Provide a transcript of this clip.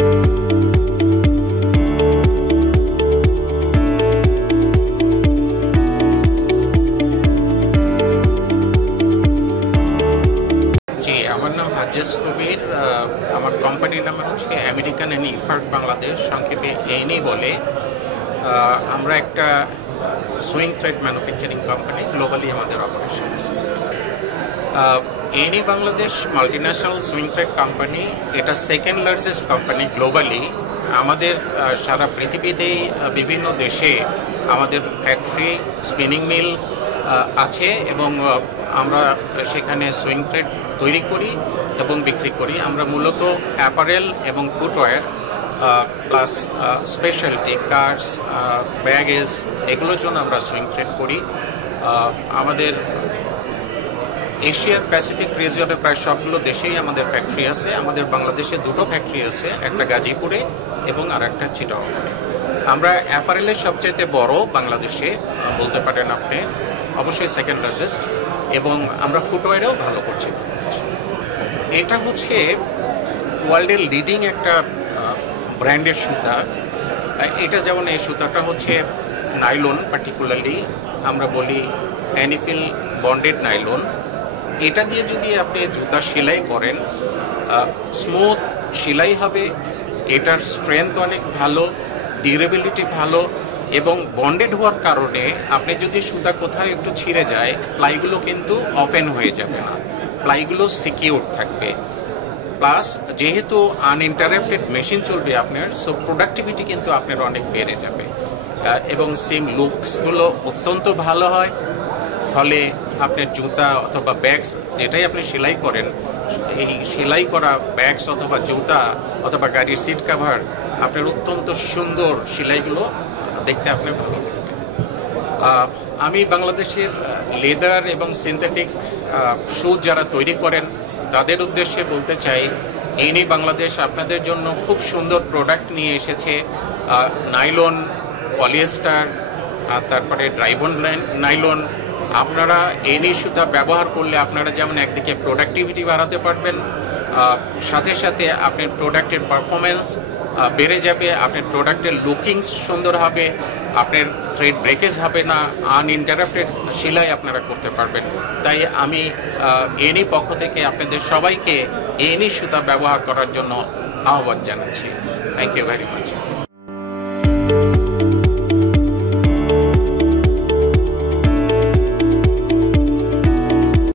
আমার নাম হাজ্জাজ কবির। আমার কোম্পানির নাম হচ্ছে আমেরিকান অ্যান্ড ইফার্ট বাংলাদেশ, সংক্ষেপে এনি বলে। আমরা একটা sewing thread manufacturing company, globally আমাদের অপারেশনস। এনি Bangladesh multinational sewing thread company, এটা সেকেন্ড লার্জেস্ট কোম্পানি গ্লোবালি। আমাদের সারা পৃথিবীতেই বিভিন্ন দেশে আমাদের ফ্যাক্টরি, স্পিনিং মিল আছে এবং আমরা সেখানে সুইং থ্রেড তৈরি করি এবং বিক্রি করি। আমরা মূলত অ্যাপারেল এবং footwear plus speciality cars, baggage, এগুলোর জন্য আমরা সুইং থ্রেড করি। আমাদের এশিয়া প্যাসিফিক রিজিয়নে প্রায় সবগুলো দেশেই আমাদের ফ্যাক্টরি আছে। আমাদের বাংলাদেশে দুটো ফ্যাক্টরি আছে, একটা গাজীপুরে এবং আর একটা চিটাগংয়ে। আমরা অ্যাপারেলের সবচেয়ে বড় বাংলাদেশে বলতে পারেন আপনি, অবশ্যই সেকেন্ড লার্জেস্ট, এবং আমরা ফুটওয়্যারেও ভালো করছি। এটা হচ্ছে ওয়ার্ল্ডের লিডিং একটা ব্র্যান্ডের সুতা। এটা যেমন, এই সুতাটা হচ্ছে নাইলন, পার্টিকুলারলি আমরা বলি অ্যানিফিল বন্ডেড নাইলন। এটা দিয়ে যদি আপনি জুতা সেলাই করেন, স্মুথ সেলাই হবে, এটার স্ট্রেংথ অনেক ভালো, ডিউরেবিলিটি ভালো, এবং বন্ডেড হওয়ার কারণে আপনি যদি সুতা কোথাও একটু ছিঁড়ে যায়, প্লাইগুলো কিন্তু ওপেন হয়ে যাবে না, প্লাইগুলো সিকিউর থাকবে। প্লাস যেহেতু আনইন্টারাপ্টেড মেশিন চলবে আপনার, সো প্রোডাক্টিভিটি কিন্তু আপনার অনেক বেড়ে যাবে এবং সেম লুকসগুলো অত্যন্ত ভালো হয়। ফলে আপনার জুতা অথবা ব্যাগস যেটাই আপনি সেলাই করেন, এই সেলাই করা ব্যাগস অথবা জুতা অথবা গাড়ির সিট কাভার, আপনার অত্যন্ত সুন্দর সেলাইগুলো দেখতে আপনার ভালো লাগবে। আমি বাংলাদেশের লেদার এবং সিনথেটিক শু যারা তৈরি করেন তাদের উদ্দেশ্যে বলতে চাই, এনি বাংলাদেশ আপনাদের জন্য খুব সুন্দর প্রোডাক্ট নিয়ে এসেছে। নাইলন, পলিয়েস্টার, তারপরে ড্রাইবন নাইলন। আপনারা এনি সুতা ব্যবহার করলে আপনারা যেমন একদিকে প্রোডাক্টিভিটি বাড়াতে পারবেন, সাথে সাথে আপনার প্রোডাক্টের পারফরমেন্স বেড়ে যাবে, আপনার প্রোডাক্টের লুকিংস সুন্দর হবে, আপনার থ্রেড ব্রেকেজ হবে না, আনইন্টারাপ্টেড সেলাই আপনারা করতে পারবেন। তাই আমি এনি পক্ষ থেকে আপনাদের সবাইকে এনি সুতা ব্যবহার করার জন্য আহ্বান জানাচ্ছি। Thank you very much.